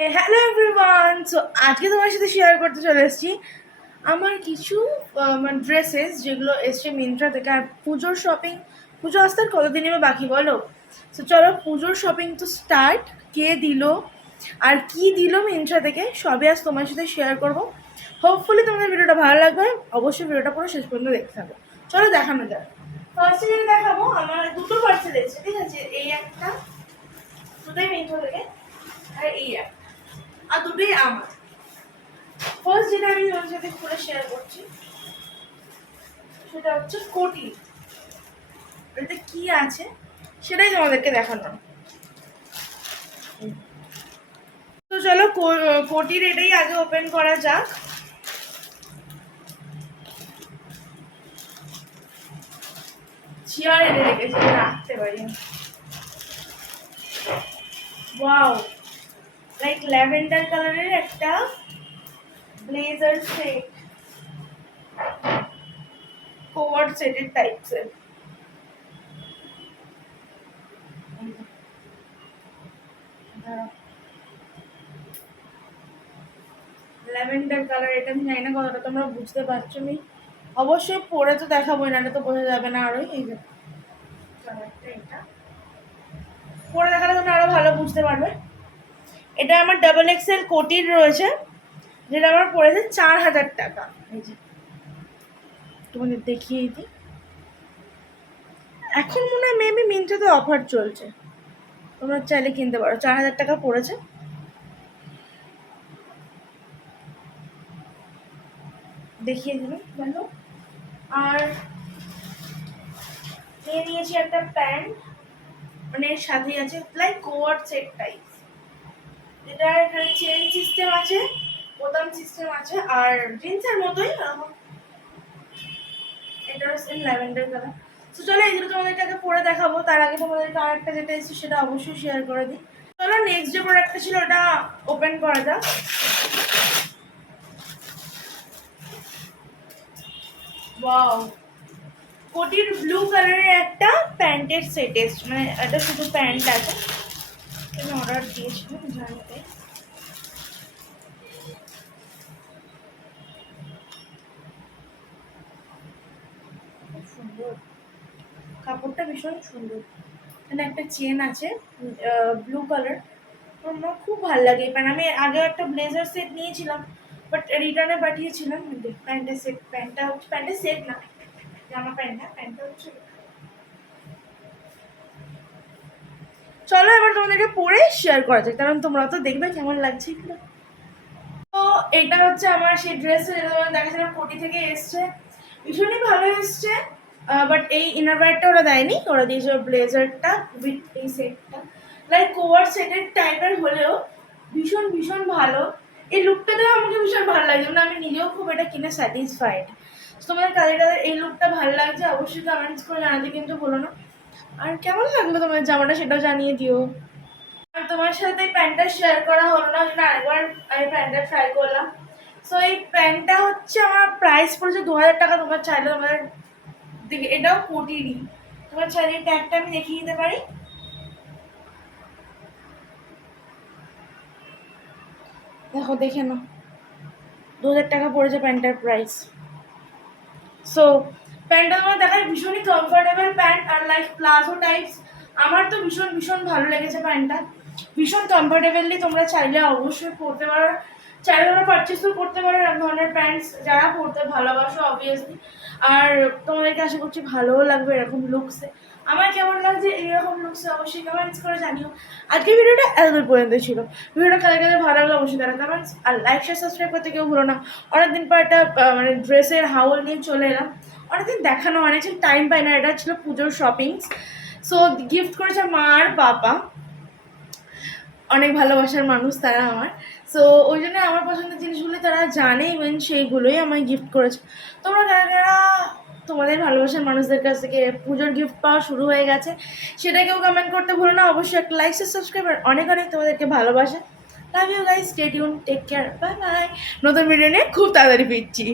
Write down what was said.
Hello everyone so আজকে তোমার সাথে শেয়ার করতে চলে এসেছি। আমার কিছু মানে ড্রেসেস যেগুলো এসছে মিন্ত্রা থেকে। আর পুজোর শপিং পুজো আসতে আর কতদিনই বা বাকি বলো? তো চলো পুজোর শপিং তো স্টার্ট কে দিল? আর কি দিল মিন্ত্রা থেকে? সবই আজ তোমার সাথে শেয়ার করব। হোপফুলি তোমাদের ভিডিওটা ভালো লাগবে। অবশ্যই ভিডিওটা পুরো শেষ পর্যন্ত দেখতে থাকো। চলো দেখানো যাক। ফার্স্টে যেটা দেখাবো, আমার দুটো পার্সেল এসেছে, ঠিক আছে? এই একটা, দুটোই মিন্ত্রা থেকে, আর এই একটা। আর দুটোই আমার। ফার্স্ট যেটা আমি তোমার সাথে খুলে শেয়ার করছি। সেটা হচ্ছে কোটি এতে কি আছে? সেটাই তোমাদেরকে দেখানো। তো চলো কোটির এটাই আগে ওপেন করা যাক। চেয়ার এনে রেখেছি রাখতে পারি। ওয়াও লাইক ল্যাভেন্ডার কালারের একটা ব্লেজার সেট কোয়ার সেটের টাইপসের ল্যাভেন্ডার কালার এটা আমি জানি না কতটা, তোমরা বুঝতে পারছ আমি অবশ্যই পরে তো দেখাবো না এটা তো বোঝা যাবে না আরোই। এই কালারটা এটা। পরে দেখালে তোমরা আরও ভালো বুঝতে পারবে। এটা আমার ডাবল এক্সেল কোটির রয়েছে, যেটা আমার পড়েছে চার হাজার টাকা। এই যে তোমাদের দেখিয়ে দিই। এখন মনে হয় মেবি মিন্ত্রাতে অফার চলছে। তোমরা চাইলে কিনতে পারো, চার হাজার টাকা পড়েছে। দেখিয়ে দিল ভালো আর নিয়ে নিয়েছি একটা প্যান্ট মানে সাথেই আছে লাইক কোয়ার সেট টাইপ যেটা এখানে চেন সিস্টেম আছে, বোতাম সিস্টেম আছে, আর জিন্সের মতোই এটা সেম ল্যাভেন্ডার কালার তো চলো এগুলো তোমাদেরকে আগে পরে দেখাবো, তার আগে তোমাদেরকে আরেকটা যেটা এসেছে সেটা অবশ্যই শেয়ার করে দিই। চলো নেক্সট যে প্রোডাক্টটা ছিল, ওটা ওপেন করা যাক। ওয়াও কোটির ব্লু কালারের একটা প্যান্টের সেট মানে এটা শুধু প্যান্ট আছে। আমি অর্ডার দিয়েছিলাম জানতে খুব সুন্দর। কাপড়টা ভীষণ সুন্দর। এখানে একটা চেন আছে ব্লু কালার আমার খুব ভালো লাগে প্যান্ট আমি আগেও একটা ব্লেজার সেট নিয়েছিলাম বাট রিটার্নে পাঠিয়েছিলাম প্যান্টের সেট প্যান্টটা হচ্ছে প্যান্টের সেট না। জামা প্যান্ট না প্যান্টটা হচ্ছে চলো এবার তোমাদেরকে পরে শেয়ার করা যাক, কারণ তোমরা তো দেখবে কেমন লাগছে এগুলো। তো এটা হচ্ছে আমার সেই ড্রেস যেটা তোমার দেখাচ্ছিলাম কোটি থেকে এসছে। ভীষণই ভালো এসছে বাট এই ইনার ব্যাগটা ওরা দেয়নি, ওরা দিয়েছে ব্লেজারটা উইথ এই সেটটা লাইক কোয়ার সেটের টাইপের হলেও ভীষণ ভীষণ ভালো। এই লুকটা লুকটাতেও আমাকে ভীষণ ভালো লাগে মানে আমি নিজেও খুব এটা কিনে স্যাটিসফাইড তোমাদের কাদের কাদের এই লুকটা ভালো লাগছে, অবশ্যই কমেন্টস করে জানাতে কিন্তু বলো না। আর কেমন লাগল তোমার জামাটা সেটাও জানিয়ে দিও। আর তোমার সাথে প্যান্টটা শেয়ার করা হলো না জন্য আরেকবার আমি প্যান্টটা ট্রাই করলাম। সো এই প্যান্টটা হচ্ছে আমার প্রাইস পড়েছে দু হাজার টাকা, তোমার চাইলে তোমার দেখে এটাও কোটিরই তোমার চাইলে ট্যাগটা আমি দেখিয়ে দিতে পারি। দেখো, দেখে নাও। দু হাজার টাকা পড়েছে প্যান্টটার প্রাইস সো প্যান্টটা তোমার দেখায় ভীষণই কমফোর্টেবল প্যান্ট আর লাইক প্লাজো টাইপস আমার তো ভীষণ ভীষণ ভালো লেগেছে প্যান্টটা ভীষণ কমফোর্টেবলি তোমরা চাইলে অবশ্যই পরতে পারো। চাইলে তোমরা পারচেসও করতে পারো এরকম ধরনের প্যান্টস যারা পরতে ভালোবাসো অবভিয়াসলি আর তোমাদেরকে আশা করছি ভালোও লাগবে এরকম লুকসে আমার কেমন লাগছে? এইরকম লুকসে অবশ্যই কমেন্টস করে জানিও। আজকের ভিডিওটা এতদূর পর্যন্ত ছিল। ভিডিওটা কাদের কাদের ভালো লাগল অবশ্যই তারা কমেন্টস আর লাইক শেয়ার সাবস্ক্রাইব করতে কেউ ভুলো না। অনেকদিন পর একটা মানে ড্রেসের হাউল নিয়ে চলে এলাম। অনেকদিন দেখানো অনেক টাইম পাই না। এটা ছিল পুজোর শপিংস সো গিফট করেছে মা আর বাবা। অনেক ভালোবাসার মানুষ তারা আমার। সো ওই জন্য আমার পছন্দের জিনিসগুলো তারা জানে ইভেন সেইগুলোই আমায় গিফট করেছে। তোমরা যারা যারা তোমাদের ভালোবাসার মানুষদের কাছ থেকে পুজোর গিফট পাওয়া শুরু হয়ে গেছে। সেটাকেও কমেন্ট করতে ভুলো না। অবশ্যই একটা লাইক সাবস্ক্রাইব আর অনেক অনেক তোমাদেরকে ভালোবাসে। Love you guys stay tune take care bye bye নতুন ভিডিও নিয়ে খুব তাড়াতাড়ি ফিরছি।